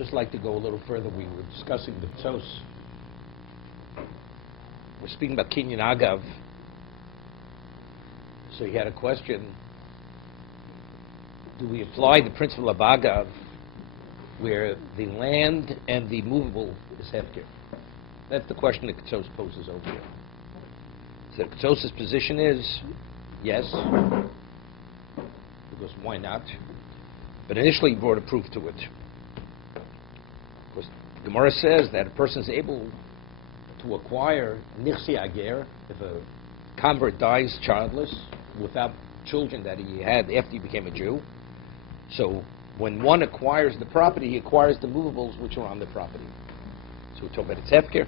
just like to go a little further. We were discussing the tzos. We're speaking about kinyan agav. So he had a question. Do we apply the principle of agav where the land and the movable is hefker? That's the question that Ketzos poses over here. So Ketzos' position is yes, because why not? But initially he brought a proof to it. Because Gemara says that a person is able to acquire nichsi ager if a convert dies childless without children that he had after he became a Jew. So when one acquires the property, he acquires the movables which are on the property. So we're talking about it's hefker.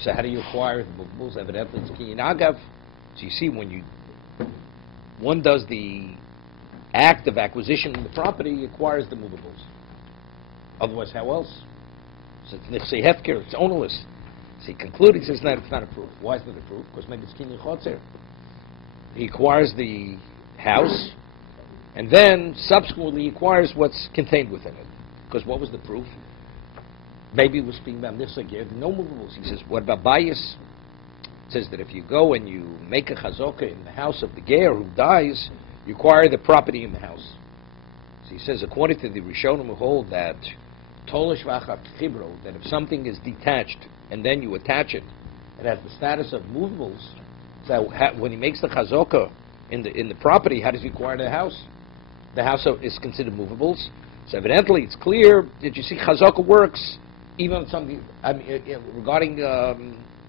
So how do you acquire the movables? Evidently it's kinyan agav. So you see, when one does the act of acquisition of the property, he acquires the movables. Otherwise, how else? So it's nichsi hefker, it's ownerless. So he concluded, he says, no, it's not a proof. Why is it a proof? Because maybe it's kinyan chotzer. He acquires the house, and then subsequently he acquires what's contained within it. Because what was the proof? Maybe it was speaking about nichsi ger, no movables. He says, what about bayis? It says that if you go and you make a chazokah in the house of the ger who dies, you acquire the property in the house. So he says, according to the Rishonim who hold that tolish v'achar chibro, that if something is detached and then you attach it, it has the status of movables. So when he makes the chazokah in the property, how does he acquire the house? The house is considered movables. So evidently it's clear that you see chazokah works even on something, regarding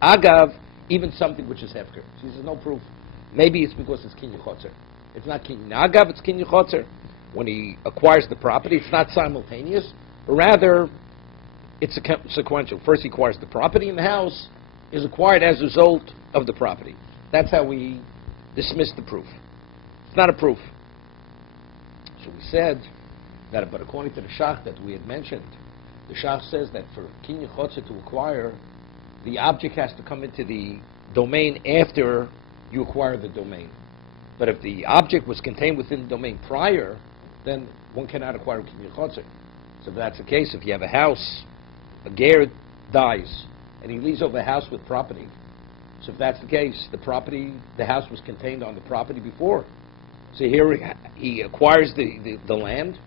agav, even something which is hefker. So he says no proof. Maybe it's because it's kinyan chotzer. It's not kinyan agav, it's kinyan chotzer. When he acquires the property, it's not simultaneous, but rather it's sequential. First he acquires the property, and the house is acquired as a result of the property. That's how we dismiss the proof. It's not a proof. So we said that, but according to the Shach that we had mentioned, the Shach says that for kinyan chotzer to acquire, the object has to come into the domain after you acquire the domain. But if the object was contained within the domain prior, then one cannot acquire kinyan chotzer. So if that's the case, if you have a house, a ger dies, and he leaves over a house with property. So if that's the case, the house was contained on the property before. So here he acquires the land,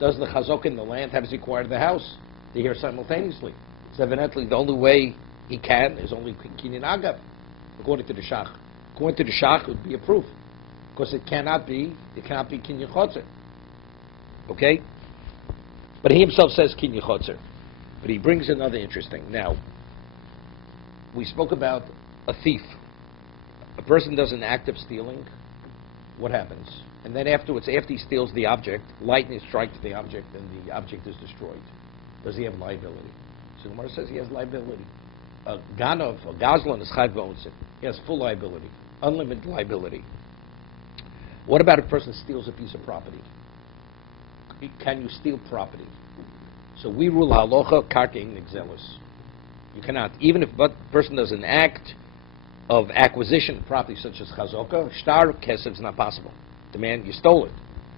does the chazokah in the land. How does he acquire the house? They're here simultaneously. So evidently the only way he can is only kinyan agav, according to the Shach. According to the Shach, it would be a proof, because it cannot be kinyan chotzer. Okay? But he himself says kinyan chotzer. But he brings another interesting. Now, we spoke about a thief. A person does an act of stealing. What happens? And then afterwards, after he steals the object, lightning strikes the object and the object is destroyed. Does he have liability? So Gemara says he has liability. A ganov, a gazlan, is chayv v'onset. He has full liability, unlimited liability. What about if a person steals a piece of property? Can you steal property? So we rule halacha karkein nigzelos. You cannot, even if a person does an act of acquisition of property such as chazokah, shtar kesef is not possible. The man, you stole it.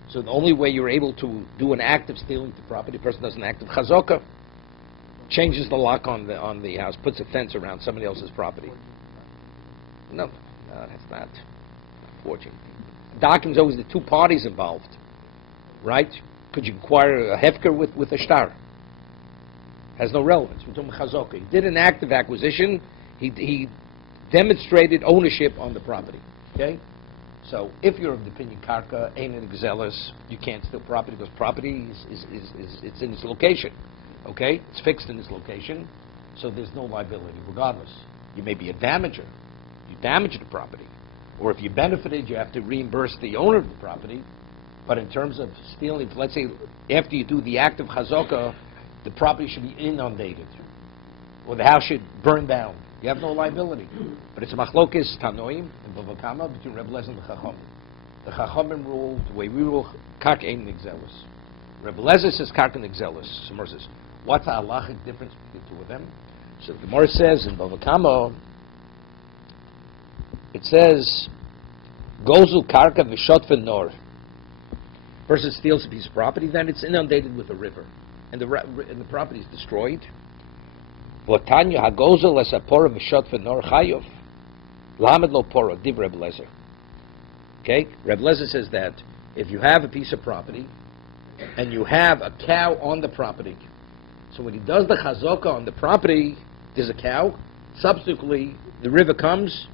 So the only way you're able to do an act of stealing the property, the person does an act of chazokah, changes the lock on the house, puts a fence around somebody else's property. No, that's not forging. Documents always the two parties involved, right? Could you acquire a hefker with a shtar? Has no relevance. We're talking about chazokah. He did an act of acquisition. He demonstrated ownership on the property. Okay. So if you're of the opinion karka ain't an exelis, you can't steal property because property is it's in its location. Okay, it's fixed in its location, so there's no liability regardless. You may be a damager. You damage the property, or if you benefited, you have to reimburse the owner of the property. But in terms of stealing, let's say after you do the act of chazokah, the property should be inundated, or the house should burn down. You have no liability. But it's a machlokes tanoim and bava kama between Rebbe Lezer and the Chachamim. The Chachamim rule the way we rule, karka ein nigzelis. Rebbe Lezer says karka nigzelis. So Gemara says, what's the halachic difference between the two of them? So the Gemara says in bava kama, it says, gozu karka v'shot v'nor. Person steals a piece of property, then it's inundated with a river. and the property is destroyed. V'tanya hagozel es apora v'shot v'nor chayov. Lamed lo pora div Reb Lezer. Okay, Reb Lezer says that if you have a piece of property and you have a cow on the property, so when he does the chazaka on the property, there's a cow. Subsequently, the river comes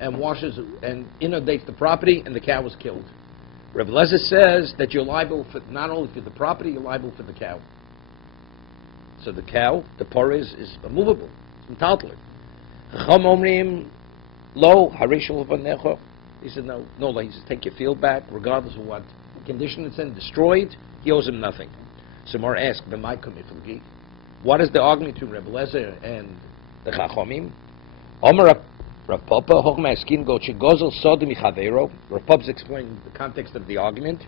and washes and inundates the property, and the cow was killed. Reb Lezer says that you're liable for not only for the property, you're liable for the cow. So the cow, the parah is immovable. It's metaltalid. Chacham omrim lo harishul v'necho. He said no. He says take your field back, regardless of what condition it's in. Destroyed, he owes him nothing. So Mar asked, what is the argument between Reb Lezer and the Chachomim? Omer Rav Papa Hochma Eskin go Chigozel Sodim Michavero. Rav Papa's explaining the context of the argument.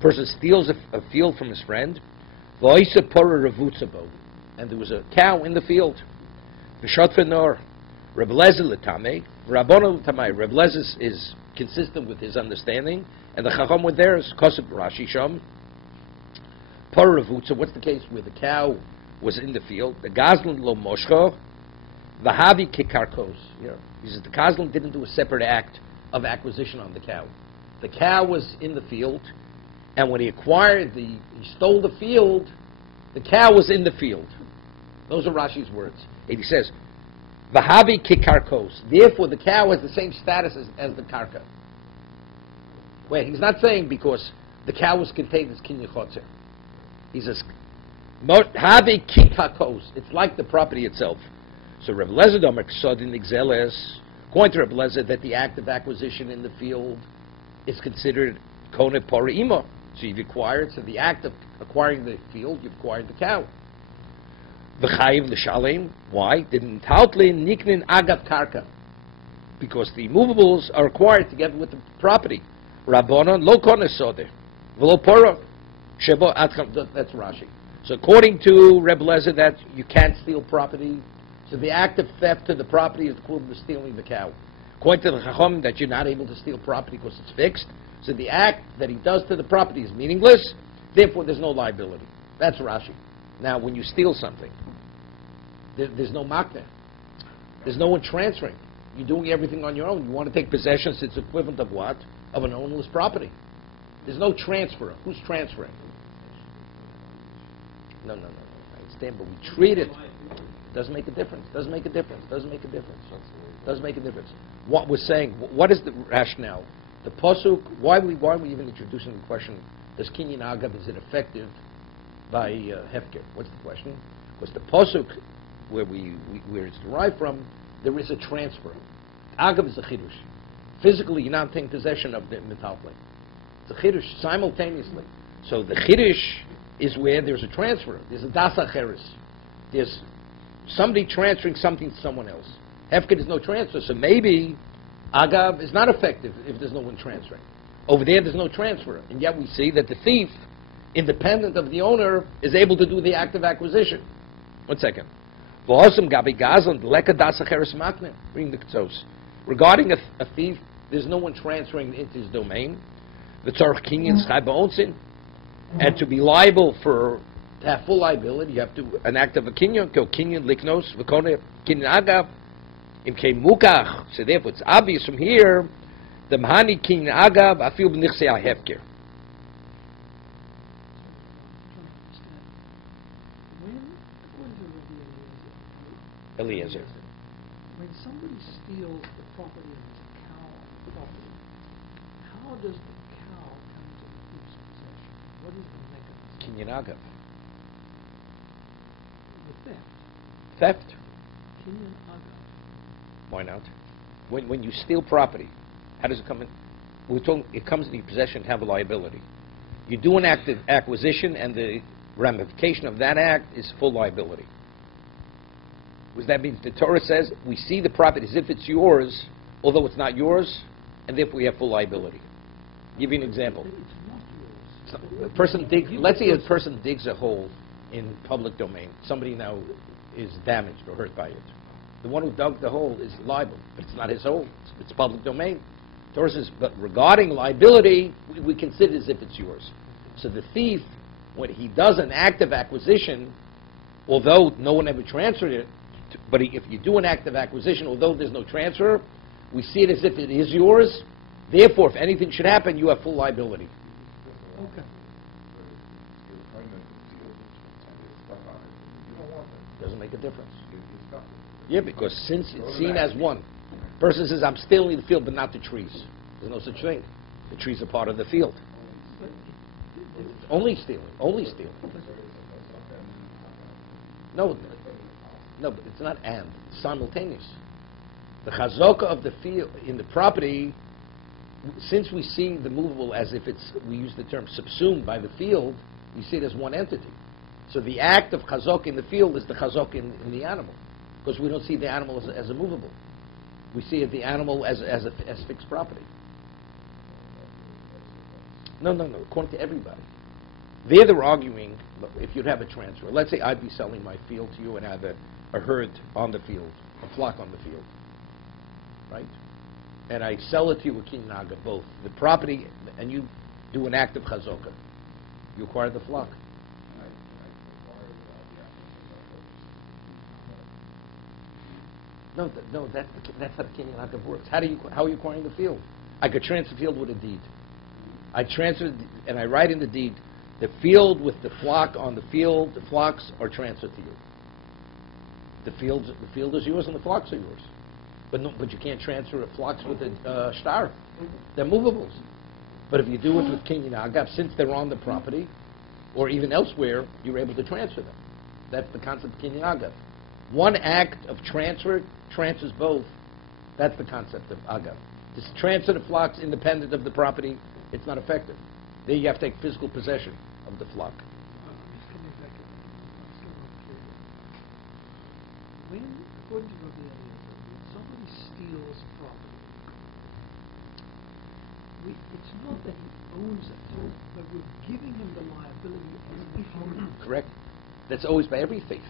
Person steals a field from his friend. V'oisa Pora Revutzabo, and there was a cow in the field. V'shot Fenor Reb Lezer L'Tamei Rabbono L'Tamei. Reb Lezer is consistent with his understanding, and the Chacham with theirs. Kosef Rashi Sham. Pora Revutza. What's the case where the cow was in the field? The Gazlan Lo Moshcho. Vahavi Kikarkos. He says the Gazlan didn't do a separate act of acquisition on the cow. The cow was in the field, and when he stole the field, the cow was in the field. Those are Rashi's words. And he says, Vahavi Kikarkos. Therefore, the cow has the same status as the karka. Wait, he's not saying because the cow was contained as kinyan chotzer. He says, Vahavi Kikarkos. It's like the property itself. So Reb Lezer Domer Ksodin Exeles, according to Reb Lezer, that the act of acquisition in the field is considered Kone Pora Imo. So you've acquired, so the act of acquiring the field, you've acquired the cow. V'chayiv l'shalem. Why? Didn't tautlin niknin agat karka. Because the movables are acquired together with the property. Rabbanon lo kone sode. V'lo pora. Shebo atkam. That's Rashi. So according to Reb Lezer, that you can't steal property. So the act of theft to the property is equivalent to stealing the cow. According to the Chacham, that you're not able to steal property because it's fixed. So the act that he does to the property is meaningless. Therefore, there's no liability. That's Rashi. Now, when you steal something, there's no makneh. There's no one transferring. You're doing everything on your own. You want to take possession, it's equivalent of what? Of an ownerless property. There's no transfer. Who's transferring? No. I understand, but we treat it. Doesn't make a difference. Doesn't make a difference. What we're saying, what is the rationale? The pasuk. Why are we even introducing the question? Does kinyan agav, is it effective by hefker? What's the question? Because the pasuk where it's derived from, there is a transfer. Agav is a chiddush. Physically, you're not taking possession of the metalplate. It's a chiddush simultaneously. So the chiddush is where there's a transfer. There's a das acheres. There's somebody transferring something to someone else. Hefker is no transfer, so maybe agav is not effective if there's no one transferring. Over there's no transfer, and yet we see that the thief, independent of the owner, is able to do the act of acquisition. 1 second. Regarding a thief, there's no one transferring into his domain. And to be liable to have full liability, you have to an act of a kinyan, go kinyan liknos, v'kone kinyan agav, imkei mukach. So therefore, it's obvious from here, the mahani kinyan agav afil b'nichsei ha'hefker. Eliezer. When somebody steals the property of the cow property, how does the cow come to the thief's possession? What is the mechanism? Kinyan agav. The theft. Theft? Kinyan agav. Why not? When you steal property, how does it come in? We're talking, it comes into your possession to have a liability. You do an act of acquisition, and the ramification of that act is full liability. Which that means the Torah says we see the property as if it's yours, although it's not yours, and therefore we have full liability. I'll give you an example. It's not yours. Let's say a person digs a hole in public domain. Somebody now is damaged or hurt by it. The one who dug the hole is liable, but it's not his hole. It's public domain. Torah says, but regarding liability, we consider it as if it's yours. So the thief When he does an active acquisition, although no one ever transferred it, but if you do an active acquisition, although there's no transfer, we see it as if it is yours. Therefore, if anything should happen, you have full liability. Okay. Doesn't make a difference. Yeah, because since it's seen as one, person says, I'm stealing the field, but not the trees. There's no such thing. The trees are part of the field. Only stealing. Only stealing. No, but it's not and. It's simultaneous. The chazaka of the field in the property, since we see the movable as if it's, we use the term subsumed by the field, we see it as one entity. So the act of chazaka in the field is the chazaka in the animal, because we don't see the animal as a movable. We see the animal as fixed property. No. According to everybody, they're arguing. If you'd have a transfer, let's say I'd be selling my field to you, and I have a herd on the field, a flock on the field, right? And I sell it to you with kinyaga, both the property, and you do an act of chazaka. You acquire the flock. No, that's how the kinyaga works. How are you acquiring the field? I could transfer the field with a deed. I transfer and I write in the deed, the field with the flock on the field, the flocks are transferred to you. The field is yours and the flocks are yours. But you can't transfer the flocks with a star. They're movables. But if you do it with kinyaga, since they're on the property, or even elsewhere, you're able to transfer them. That's the concept of kinyaga. One act of transfer transfers both. That's the concept of agav. To transfer the flocks independent of the property, it's not effective. There you have to take physical possession of the flock. When, according to Rabbi Eliezer, when somebody steals property, it's not that he owns it, but we're giving him the liability as if he owned it. Correct. That's always by every thief.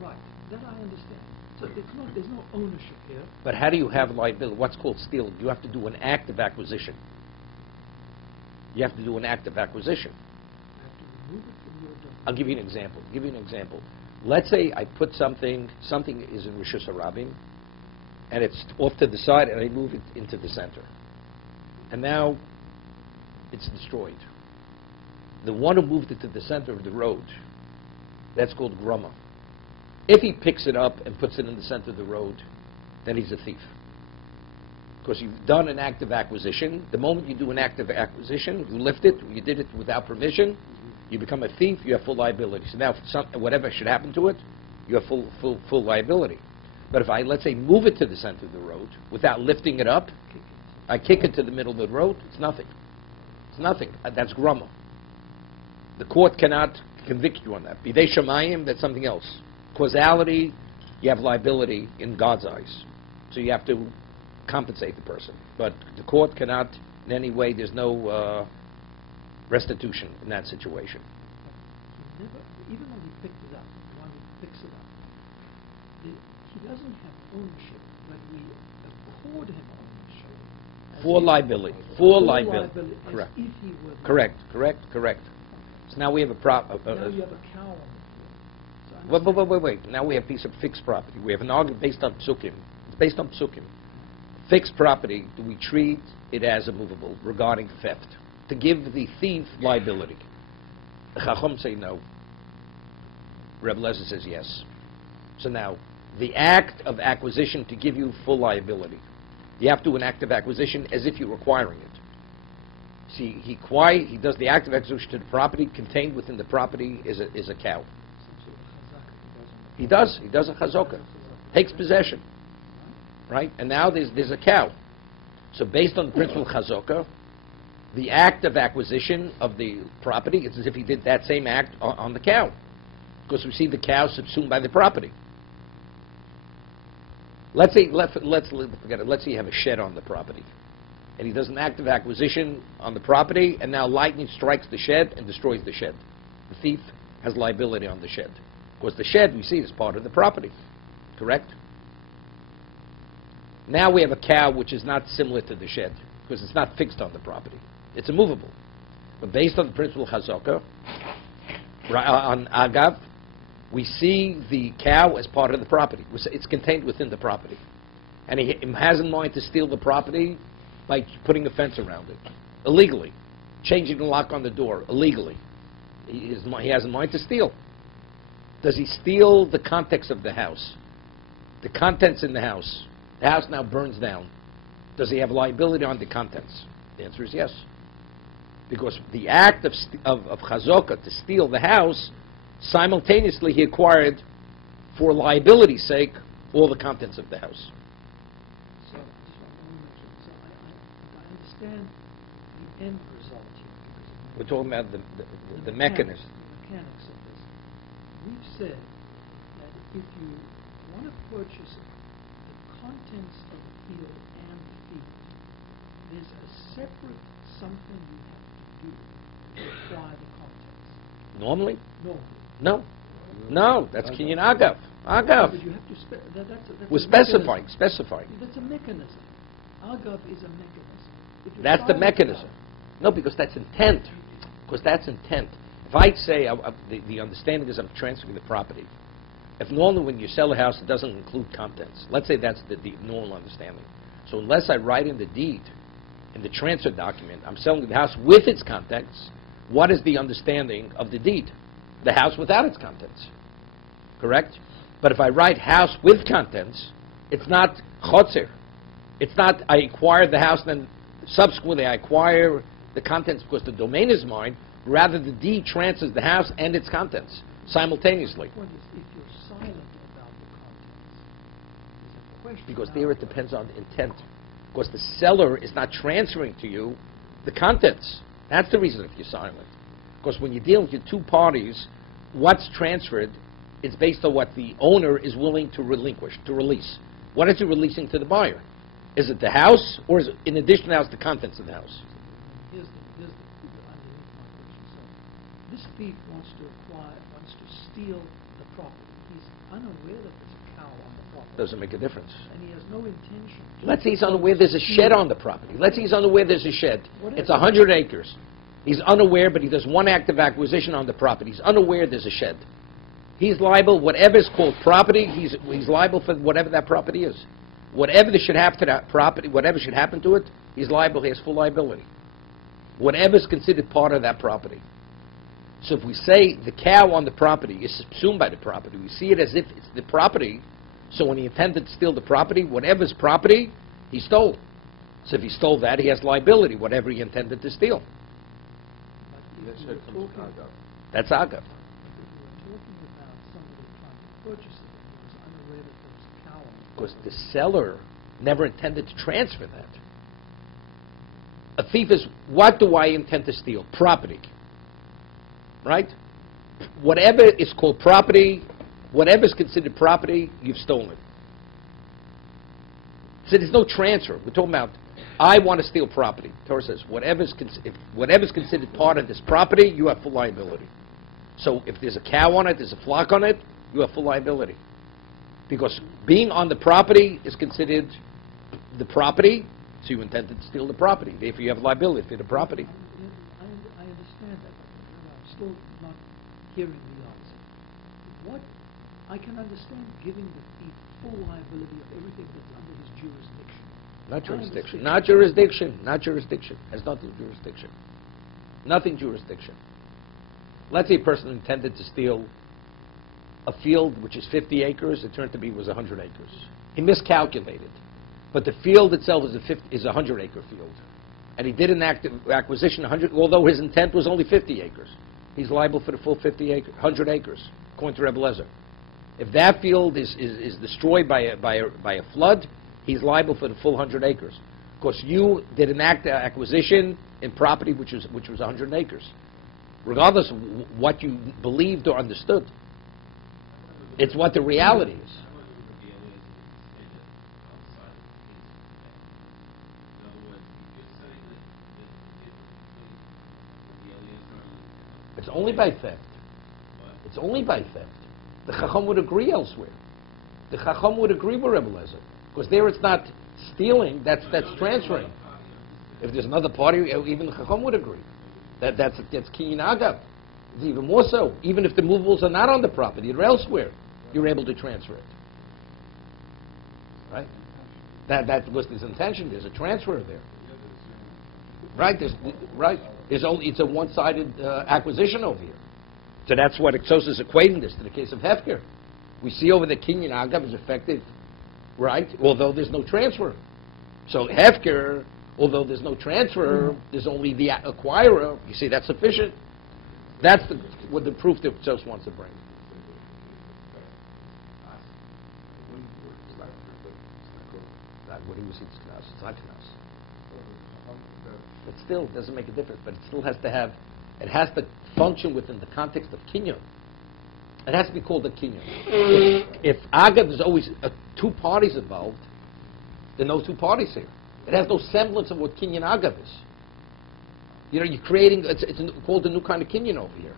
Right. That I understand. So there's no ownership here. But how do you have liability? What's called stealing? You have to do an act of acquisition. You have to do an act of acquisition. I have to remove it from your domain. I'll give you an example. Let's say I put something is in Rishus HaRabim, and it's off to the side, and I move it into the center. And now it's destroyed. The one who moved it to the center of the road, that's called grumma. If he picks it up and puts it in the center of the road, then he's a thief. Because you've done an act of acquisition. The moment you do an act of acquisition, you lift it, you did it without permission, you become a thief, you have full liability. So now, if whatever should happen to it, you have full liability. But if I, let's say, move it to the center of the road without lifting it up, I kick it to the middle of the road, it's nothing. It's nothing. That's grumma. The court cannot convict you on that. Bidei Shamayim, that's something else. Causality, you have liability in God's eyes. So you have to compensate the person. But the court cannot, in any way, there's no restitution in that situation. He never, even when he picked it up, when he picks it up, he doesn't have ownership, but we accord him ownership. For liability. For liability. Correct. As if he were Correct. So now we have a problem. now you have a cow on the field. So Wait. Now we have a piece of fixed property. We have an argument based on psukim. It's based on psukim. Fixed property, do we treat it as a movable regarding theft? To give the thief liability. The Chacham say no. Rebbe Lezer says yes. So now, the act of acquisition to give you full liability. You have to do an act of acquisition as if you're acquiring it. See, he does the act of acquisition to the property. Contained within the property is a cow. He does a chazaka. Takes possession. Right? And now there's a cow. So based on the principle of chazaka, the act of acquisition of the property, it's as if he did that same act on the cow. Because we see the cow subsumed by the property. Let's say you have a shed on the property. And he does an act of acquisition on the property, and now lightning strikes the shed and destroys the shed. The thief has liability on the shed. Because the shed, we see, is part of the property. Correct? Now we have a cow which is not similar to the shed, because it's not fixed on the property. It's immovable. But based on the principle of chazaka, On Agav, we see the cow as part of the property. It's contained within the property. And he has in mind to steal the property by putting a fence around it, illegally. Changing the lock on the door, illegally. He has in mind to steal. Does he steal the context of the house? The contents in the house. The house now burns down. Does he have liability on the contents? The answer is yes. Because the act of chazokah, to steal the house, simultaneously he acquired, for liability's sake, all the contents of the house. So I just want to mention, so I understand the end result here. We're talking about the mechanism. The mechanics of this. We've said that if you want to purchase the contents of the field and the field, there's a separate something you have to do to acquire the contents. Normally? No. No, that's Kinyan Agav. Agav. But you have to that's We're a specifying. That's a mechanism. Agav is a mechanism. That's the mechanism. No, because that's intent. If I say, the understanding is I'm transferring the property. If normally when you sell a house, it doesn't include contents. Let's say that's the normal understanding. So unless I write in the deed, in the transfer document, I'm selling the house with its contents, what is the understanding of the deed? The house without its contents. Correct? But if I write house with contents, it's not chotzer. It's not I acquired the house, then subsequently I acquire the contents because the domain is mine. Rather, the deed transfers the house and its contents simultaneously. The point is, if you're silent about the contents, there's a question. Because there it depends on intent. Because the seller is not transferring to you the contents. That's the reason if you're silent. Because when you're dealing with your two parties, what's transferred is based on what the owner is willing to relinquish, to release. What is he releasing to the buyer? Is it the house, or is it, in addition to the house, the contents of the house? Here's the underneath my question. So, this thief wants to steal the property. He's unaware that there's a cow on the property. Doesn't make a difference. And he has no intention. Let's say he's unaware there's a shed on the property. Let's say he's unaware there's a shed. It's 100 acres. He's unaware, but he does one act of acquisition on the property. He's unaware there's a shed. He's liable, whatever is called property, he's liable for whatever that property is. Whatever should happen to that property, whatever should happen to it, he's liable, he has full liability. Whatever is considered part of that property. So if we say the cow on the property is subsumed by the property, we see it as if it's the property, so when he intended to steal the property, whatever's property, he stole. So if he stole that, he has liability, whatever he intended to steal. That's Agav. If you were talking about somebody trying to purchase it and he was unaware that there was a cow on it. Because the seller never intended to transfer that. A thief is, what do I intend to steal? Property. Right? Whatever is called property, whatever is considered property, you've stolen. So there's no transfer. We're talking about, I want to steal property. Torah says, whatever's considered part of this property, you have full liability. So if there's a cow on it, there's a flock on it, you have full liability. Because being on the property is considered the property, so you intended to steal the property. Therefore, you have liability for the property. I understand that, but I'm still not hearing the answer. I can understand giving the thief full liability of everything that's under his jurisdiction. Not jurisdiction. Not jurisdiction. Not jurisdiction. Has nothing jurisdiction. Nothing jurisdiction. Let's say a person intended to steal a field which is 50 acres. It turned to be was 100 acres. He miscalculated. But the field itself is a 100-acre field. And he did an acquisition 100, although his intent was only 50 acres. He's liable for the full 100 acres, according to Rebbe Lezer. If that field is destroyed by a flood, he's liable for the full 100 acres. Because you did an acquisition in property which was 100 acres. Regardless of what you believed or understood. It's what the reality is. It's only by theft. It's only by theft. The Chacham would agree elsewhere. The Chacham would agree with Rebbe Lezer. Because there it's not stealing, that's transferring. If there's another party, even the Chacham would agree. That's Kinyan Agav. It's even more so. Even if the movables are not on the property, they're elsewhere, you're able to transfer it. Right? That was his intention. There's a transfer there. Right? It's a one-sided acquisition over here. So that's what Exos is equating this to the case of Hefker. We see over the Kinyan Agav is effective, right? Although there's no transfer. So Hefker, although there's no transfer, there's only the acquirer. You see, that's sufficient. That's what the proof that Exos wants to bring. What he was, it's not knas. But still, it doesn't make a difference. But it still has to have, it has to function within the context of kinyan. It has to be called a kinyan. If agav is always two parties involved, there are no two parties here. It has no semblance of what kinyan agav is. You know, you're creating, it's called a new kind of kinyan over here.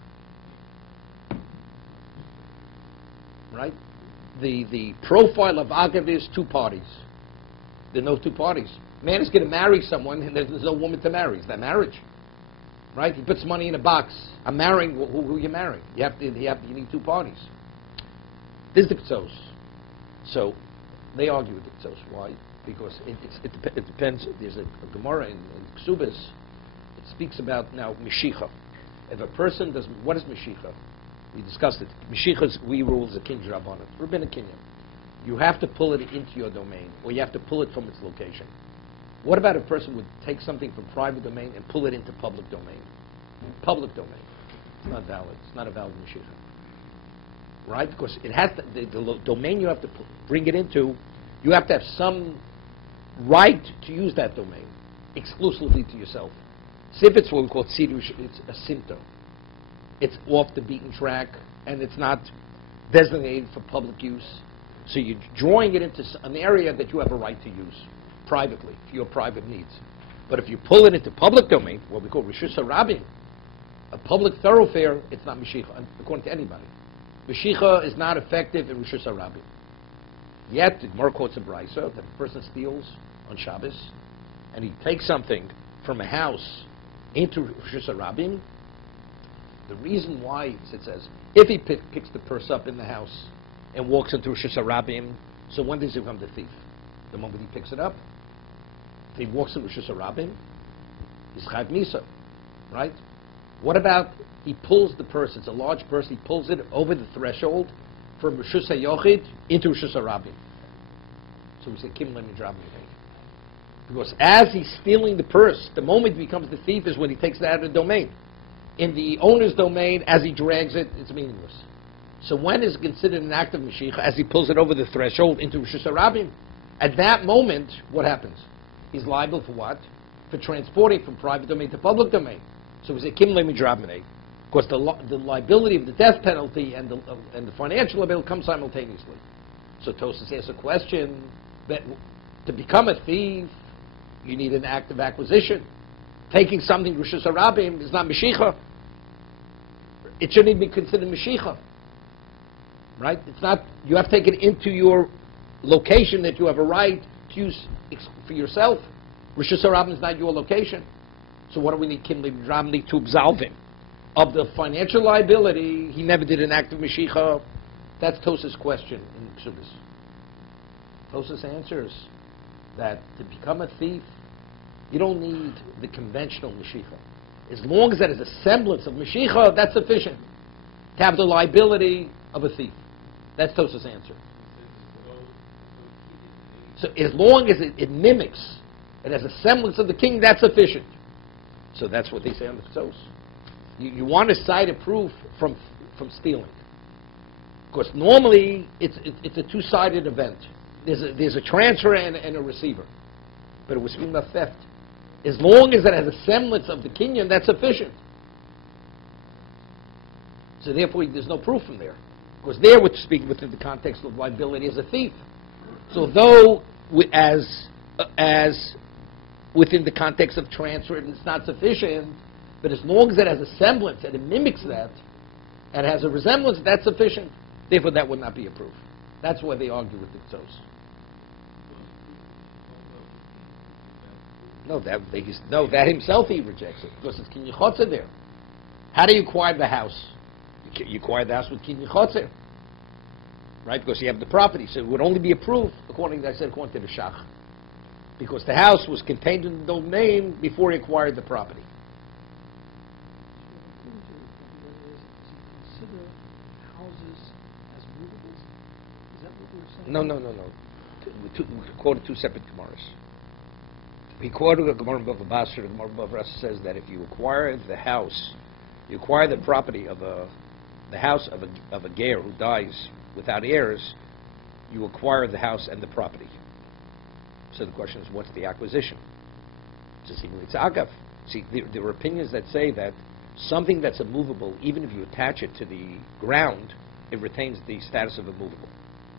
Right? The profile of agav is two parties. There are no two parties. Man is going to marry someone, and there's no woman to marry. It's that marriage, right? He puts money in a box. I'm marrying who you marrying. You need two parties. This is the Ketzos. So they argue with the Ketzos. Why? Because it depends. There's a Gemara in Ksubas. It speaks about now Meshicha. If a person does, what is Meshicha? We discussed it. Meshicha, we rule as a Kinyan Rabbanan, Rabbinic Kinyan. You have to pull it into your domain, or you have to pull it from its location. What about a person would take something from private domain and pull it into public domain? Public domain. It's not valid. It's not a valid Mashiach. Right? Because it has to, the domain you have to bring it into, you have to have some right to use that domain exclusively to yourself. See if it's what we call tzidush, it's a symptom. It's off the beaten track, and it's not designated for public use. So you're drawing it into an area that you have a right to use privately for your private needs. But if you pull it into public domain, what we call Rishus HaRabim, a public thoroughfare, it's not Meshicha, according to anybody. Meshicha is not effective in Rishus HaRabim. Yet, the Gemara quotes a brayso that a person steals on Shabbos, and he takes something from a house into Rishus HaRabim. The reason why, it says, if he picks the purse up in the house and walks into Rishus HaRabim, so when does he become the thief? The moment he picks it up. If he walks into Rishus HaRabim, he's chayv misa, right? What about he pulls the purse? It's a large purse. He pulls it over the threshold from Rishus HaYochid into Rishus HaRabim. So we say kim lemon drab. Because as he's stealing the purse, the moment he becomes the thief is when he takes it out of the domain. In the owner's domain, as he drags it, it's meaningless. So when is it considered an act of Mashiach? As he pulls it over the threshold into Rishus HaRabim. At that moment, what happens? He's liable for what? For transporting from private domain to public domain. So we say kim le midrabminei. Because the liability of the death penalty and the financial liability come simultaneously. So Tosas asks a question that to become a thief, you need an act of acquisition. Taking something Rishus HaRabim is not Mashiach. It shouldn't even be considered Mashiach. Right? It's not, you have to take it into your location that you have a right to use for yourself. Rishus HaRabim is not your location. So what do we need Kim Ramli to absolve him? Of the financial liability, he never did an act of Mashiach. That's Tosas' question in Ksubas. Tosas answers that to become a thief, you don't need the conventional Mashiach. As long as that is a semblance of Mashiach, that's sufficient to have the liability of a thief. That's Tosas' answer. So as long as it mimics, it has a semblance of the king, that's sufficient. So that's what they say on the Ketzos. You want to cite a proof from stealing. Because normally it's a two-sided event. There's a transfer and a receiver. But it was speaking about theft. As long as it has a semblance of the kinyan, that's sufficient. So therefore, there's no proof from there. Because there we're speaking within the context of liability as a thief. So though as within the context of transfer, it's not sufficient, but as long as it has a semblance and it mimics that, and has a resemblance, that's sufficient. Therefore, that would not be a proof. That's why they argue with the Ketzos. No, that himself he rejects it because it's kinyachotza there. How do you acquire the house? You acquire the house with kinyan chotzer, right? Because you have the property, so it would only be approved according to the shach, because the house was contained in the domain before he acquired the property. Consider houses as movables? Is that what we're saying? No. We quoted two separate Gemaras. We quoted a Gemara in Bava Basra. The Gemara in Bava Basra says that if you acquire the house, you acquire the property of the house of a ger who dies without heirs, you acquire the house and the property. So the question is, what's the acquisition? It's agav. See, there are opinions that say that something that's immovable, even if you attach it to the ground, it retains the status of immovable.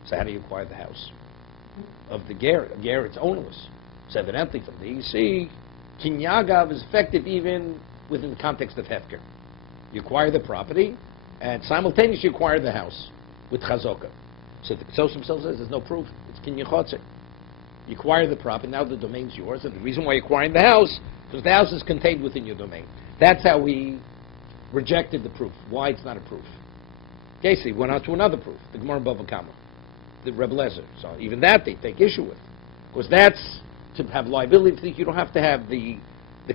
So how do you acquire the house of the ger? A ger, it's ownerless. So evidently from the EC, kinyagav is effective even within the context of hefker. You acquire the property, and simultaneously you acquire the house with chazokah. So the Ketsos himself says there's no proof. It's kinyan chotzer. You acquire the property, now the domain's yours, and the reason why you're acquiring the house, because the house is contained within your domain. That's how we rejected the proof. Why it's not a proof. Okay, so he went on to another proof, the Gemara in Bava Kama, the Rebbe Lezer. So even that they take issue with. Because that's, to have liability, you don't have to have the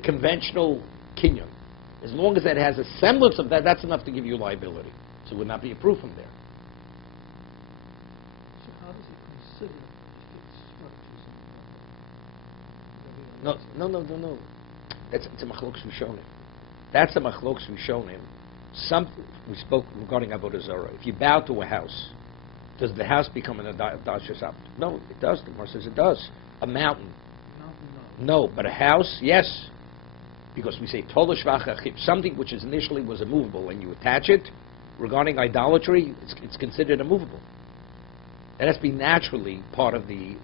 conventional kinyan. As long as that has a semblance of that, that's enough to give you liability. So it would not be a proof from there. So how does he consider fixed structures? No. It's a machlokes rishonim. That's a machlokes rishonim. We spoke regarding Avodah Zarah. If you bow to a house, does the house become an Adash Shabbat? No, it does. The Gemara says it does. A mountain. No, but a house, yes. Because we say Tola Shvach Achib, something which is initially was immovable, and you attach it. Regarding idolatry, it's considered immovable. It has to be naturally part of the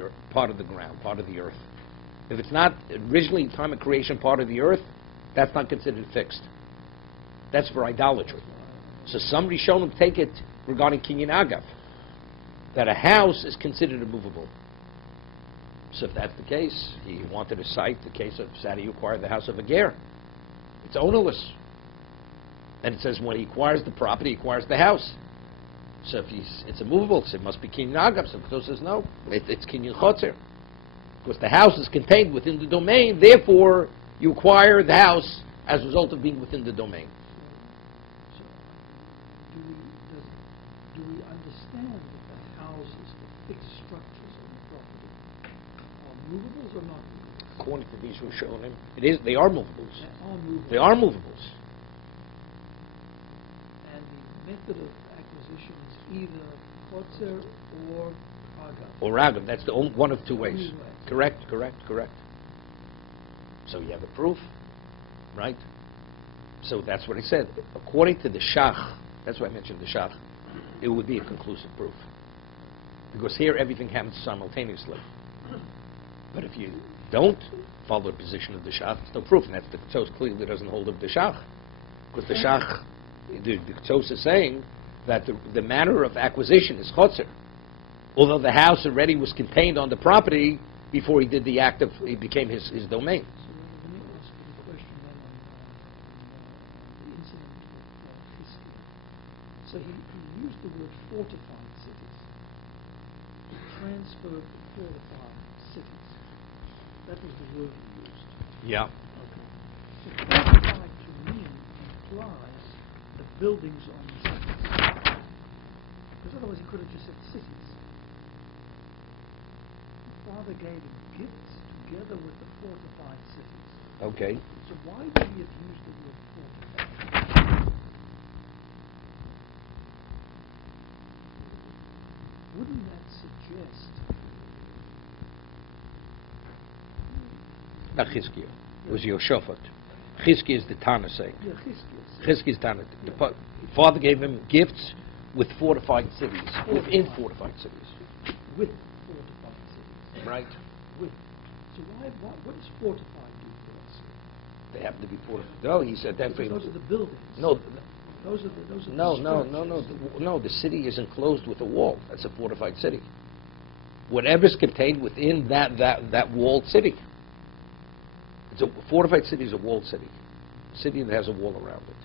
earth, part of the ground, part of the earth. If it's not originally time of creation part of the earth, that's not considered fixed. That's for idolatry. So some Rishonim take it regarding kinyan agav, that a house is considered immovable. So if that's the case, he wanted to cite the case of Sadi who acquired the house of a ger. It's ownerless. And it says when he acquires the property, he acquires the house. So if it's immovable, so it must be kinyan agav. So Ketsos says no, it's kinyan chotzer. Because the house is contained within the domain, therefore you acquire the house as a result of being within the domain. So do we understand that the houses, the fixed structures on the property, are movables or not movables? According to these Rishonim, they are movables. They are movables. And the method of acquisition is either chotzer or agav. Or agav. That's the only one of two ways. Correct. So you have a proof, right? So that's what he said. According to the shach, that's why I mentioned the shach, it would be a conclusive proof. Because here everything happens simultaneously. But if you don't follow the position of the shach, it's no proof. And that's the Ketsos clearly doesn't hold of the shach. Because the shach, the Ketsos is saying that the manner of acquisition is chotzer. Although the house already was contained on the property before he did the act of, it became his domain. So let me ask you the question then on the incident of Chizkiah. So he used the word fortified cities. He transferred fortified cities. That was the word he used. Yeah. Okay. So fortified to me implies the buildings on the cities. Because otherwise he could have just said cities. Father gave him gifts together with the fortified cities. Okay. So why did he have used the word fortified? Wouldn't that suggest... Not Chizkiah. It was Yoshaphat. Chizkiah is the Tana saying. Yeah, Chizkiah. Chizkiah is Tana. The father gave him gifts with fortified cities, within fortified cities. With fortified cities. Right. With. So what does fortified do for us? They happen to be fortified. No, he said that. Because those are the buildings. No. Those are the No. The city is enclosed with a wall. That's a fortified city. Whatever's contained within that walled city. A fortified city is a walled city. A city that has a wall around it.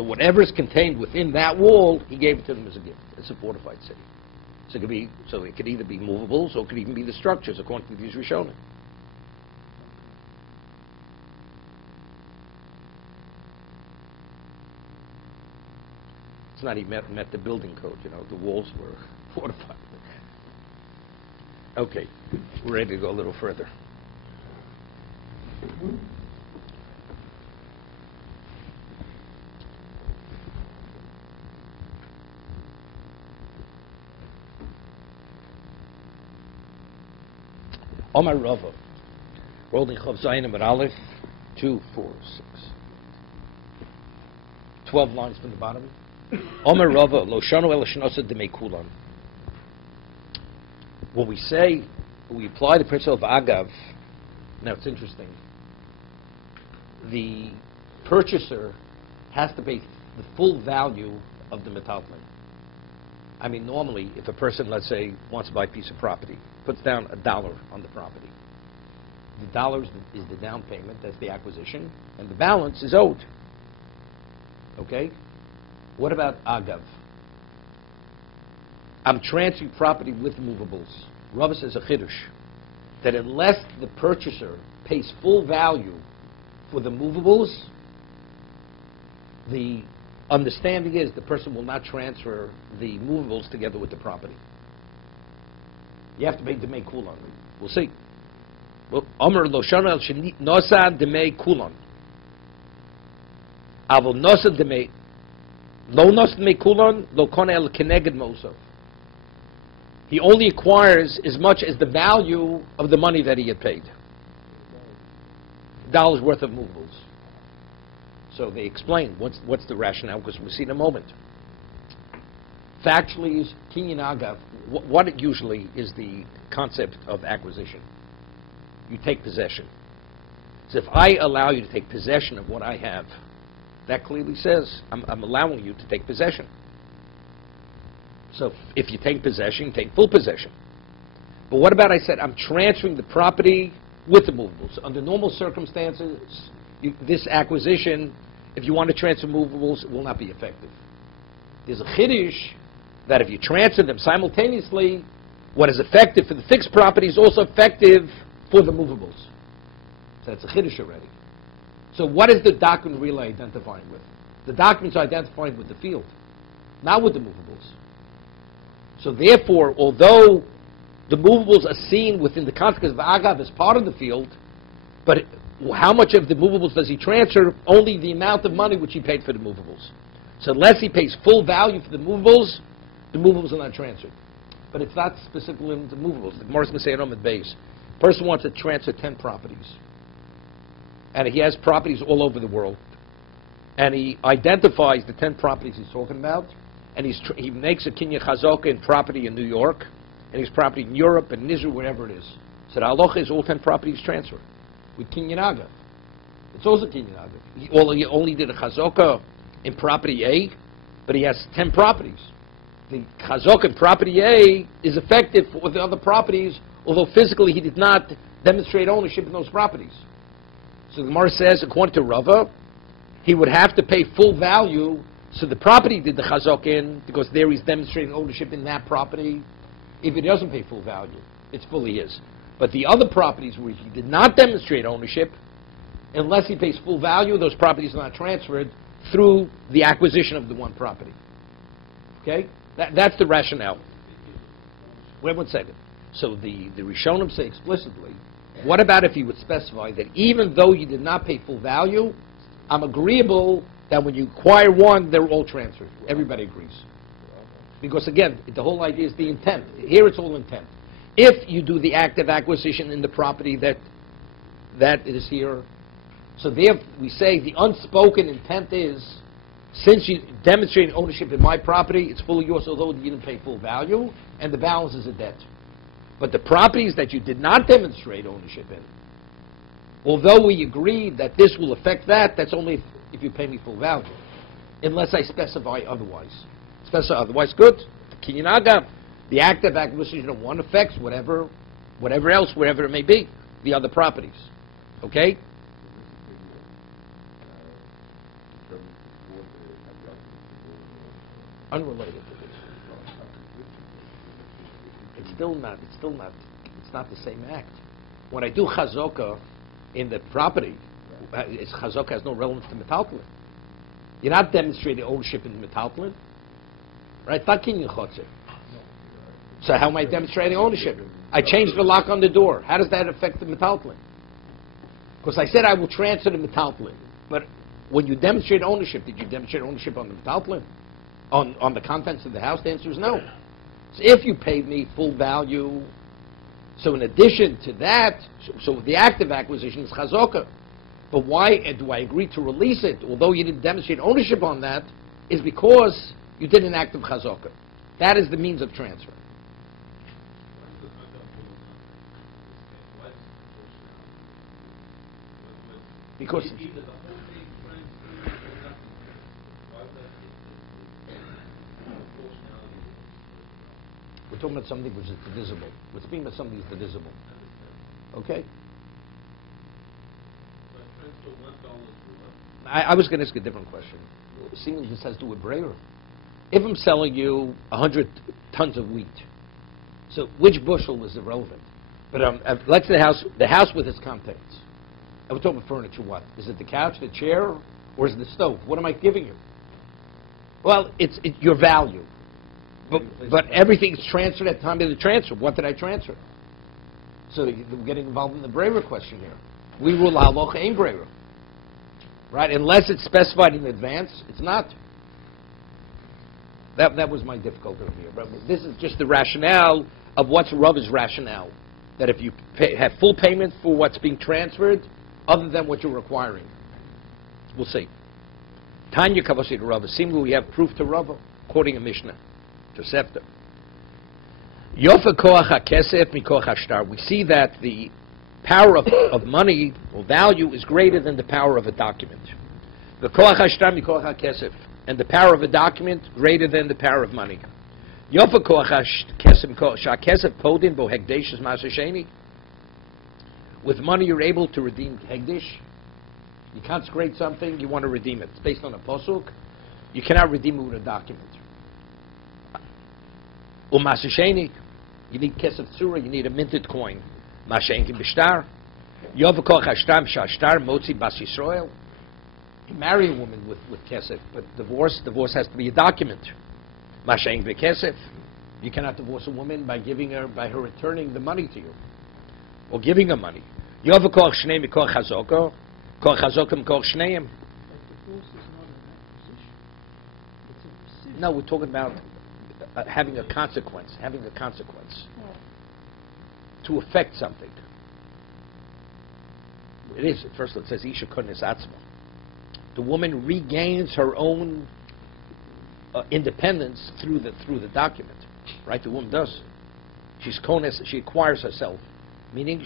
So whatever is contained within that wall, he gave it to them as a gift. It's a fortified city. So it could either be movables or it could even be the structures, according to these Rishonim. It's not even met the building code, the walls were fortified. Okay, we're ready to go a little further. Omar Rava, rolling Chav Zayin and Aleph, 2, 4, 6. 12 lines from the bottom. Omar Rava, Lo Shanu El Shnosa Demei Kulan. When we apply the principle of Agav, now it's interesting. The purchaser has to pay the full value of the metalton. I mean, normally, if a person, let's say, wants to buy a piece of property, puts down $1 on the property, the $1 is the down payment, that's the acquisition, and the balance is owed. Okay? What about Agav? I'm transferring property with movables. Rava says a chiddush, that unless the purchaser pays full value for the movables, the understanding is the person will not transfer the movables together with the property. You have to pay demei kulon. We'll see. Amr lo shana el nosa demei kulon. Avol nosa demei lo nosa demei kulon lo kona el keneged mosav. He only acquires as much as the value of the money that he had paid. $1 worth of movables. So they explain what's the rationale, because we'll see in a moment. Factually, is kinyan agav. What it usually is the concept of acquisition. You take possession. So if I allow you to take possession of what I have, that clearly says I'm allowing you to take possession. So if you take possession, you take full possession. But what about I said I'm transferring the property with the movables? Under normal circumstances, this acquisition, if you want to transfer movables, it will not be effective. There's a chiddush that if you transfer them simultaneously, what is effective for the fixed property is also effective for the movables. So that's a chiddush already. So what is the doctrine really identifying with? The doctrine is identifying with the field, not with the movables. So therefore, although the movables are seen within the context of Agav as part of the field, but how much of the movables does he transfer? Only the amount of money which he paid for the movables. So unless he pays full value for the movables are not transferred. But it's not specifically limited to movables. The Gemara is going to say it on the base. Person wants to transfer 10 properties. And he has properties all over the world. And he identifies the 10 properties he's talking about. And he makes a kinyan chazaka in property in New York. And his property in Europe and in Israel, wherever it is. So the halacha is all 10 properties transferred. With kinyan agav. It's also kinyan agav. He only did a chazaka in property A, but he has 10 properties. The chazaka in property A is effective for the other properties, although physically he did not demonstrate ownership in those properties. So the Gemara says, according to Rava, he would have to pay full value. So the property did the chazaka in, because there he's demonstrating ownership in that property. If he doesn't pay full value, it's fully his. But the other properties where he did not demonstrate ownership, unless he pays full value, those properties are not transferred through the acquisition of the one property. Okay? That's the rationale. Wait 1 second. So the Rishonim say explicitly, what about if he would specify that even though you did not pay full value, I'm agreeable that when you acquire one, they're all transferred. Everybody agrees. Because again, the whole idea is the intent. Here it's all intent. If you do the act of acquisition in the property that is here, so there we say the unspoken intent is, since you demonstrate ownership in my property, it's fully yours, although you didn't pay full value, and the balance is a debt. But the properties that you did not demonstrate ownership in, although we agreed that this will affect that, that's only if you pay me full value, unless I specify otherwise. Specify otherwise, good. Kinyan agav, the act of acquisition of one affects whatever else, wherever it may be, the other properties. Okay? unrelated to this. It's not the same act. When I do chazokah in the property, chazokah has no relevance to metaltalin. You're not demonstrating ownership in the metaltalin, right? Not kinyan chotzer. So how am I demonstrating ownership? I changed the lock on the door. How does that affect the metaltalin? Because I said I will transfer the metaltalin, but when you demonstrate ownership, did you demonstrate ownership on the metaltalin? On the contents of the house? The answer is no. So if you paid me full value, so in addition to that, so the active acquisition is chazokah. But why do I agree to release it, although you didn't demonstrate ownership on that, is because you did an act of chazokah. That is the means of transfer. Because we're talking about something which is divisible. We're speaking about something that's divisible. Okay? I was going to ask a different question. Seeing this has to do with brayer. If I'm selling you 100 tons of wheat, so which bushel is irrelevant? But let's say the house with its contents. And we're talking about furniture. What is it? The couch, the chair, or is it the stove? What am I giving you? Well, it's your value. But everything's transferred at the time of the transfer. What did I transfer? So we're getting involved in the brayer question here. We rule halacha ein brayer. Right? Unless it's specified in advance, it's not. That was my difficulty over here. But this is just the rationale of what's Rav's rationale. That if you have full payment for what's being transferred, other than what you're requiring. We'll see. Tanya Kavasi to Rav. Seemingly we have proof to Rav, quoting a Mishnah. Tosefta. Yofa koach hakesef mikoach hashtar. We see that the power of money or value is greater than the power of a document. The koach hashtar mikoach hakesef. And the power of a document greater than the power of money. Yofa koach hakesef mikoach hakesef podin bo hegdesh is masasheni. With money you're able to redeem hegdish. You consecrate something, you want to redeem it. It's based on a posuk. You cannot redeem it with a document. Masasheni, you need kesef tzura, you need a minted coin. Mashenki b'shtar. Yovakoch hashtar shashtar motzi bas Yisrael. You marry a woman with kesef, but divorce has to be a document. Mashenki b'kesef. You cannot divorce a woman by her returning the money to you, or giving her money. Yovakoch shnei mikoch chazoko, koch chazoko mikoch shneim. Divorce is not an acquisition. It's a rescission. No, we're talking about having a consequence, to affect something. It is. First it says Isha Kunis Atzma. The woman regains her own independence through the document. Right? The woman does. She's Konis, she acquires herself. Meaning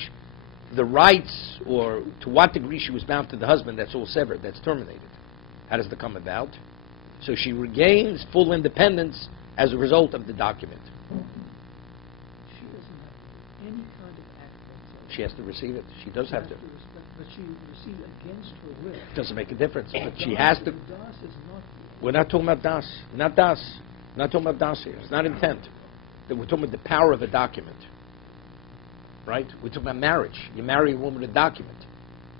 the rights, or to what degree she was bound to the husband, that's all severed, that's terminated. How does that come about? So she regains full independence as a result of the document. She doesn't have any kind of act. She has to receive it. She does have to. But she received against her will. Doesn't make a difference. But she has to. Das is not. We're not talking about das. Not das. We're not talking about das here. It's not intent. We're talking about the power of a document. Right? We're talking about marriage. You marry a woman with a document.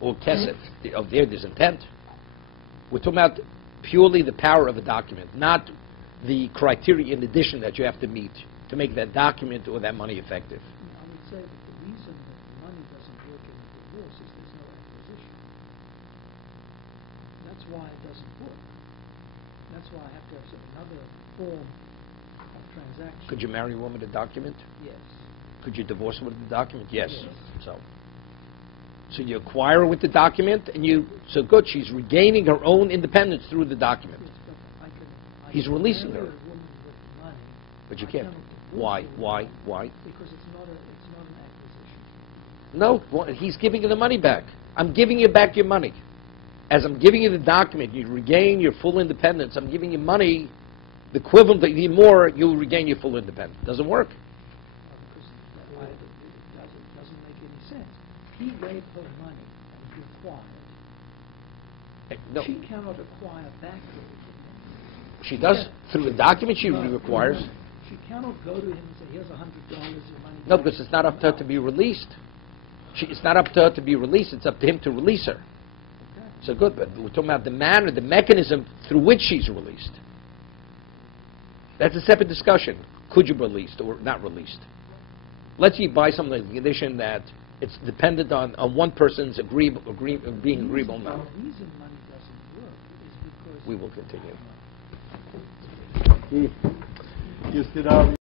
Or kesef. There's intent. We're talking about purely the power of a document, not the criteria in addition that you have to meet to make that document or that money effective. I would say that the reason that money doesn't work in a divorce is there's no acquisition. That's why it doesn't work. That's why I have to have another form of transaction. Could you marry a woman with a document? Yes. Could you divorce her with the document? Yes. So you acquire her with the document, and so good. She's regaining her own independence through the document. Yes, but I He's releasing her. marry a woman with money. But you I can't. cannot divorce Why? her Why? Because it's not an acquisition. No, he's giving you the money back. I'm giving you back your money. As I'm giving you the document, you regain your full independence. I'm giving you money, the equivalent, the more, you'll regain your full independence. Doesn't work. Because it doesn't make any sense. He gave her money and he acquired. No. She cannot acquire back her. She does, through the document she requires. She cannot go to him and say, here's $100, your money. No, because it's not up to her to be released. It's not up to her to be released. It's up to him to release her. Okay. So good, but we're talking about the manner, the mechanism through which she's released. That's a separate discussion. Could you be released or not released? Let's say you buy something with the condition that it's dependent on one person's being agreeable now. The reason money doesn't work is because... We will continue. You sit down.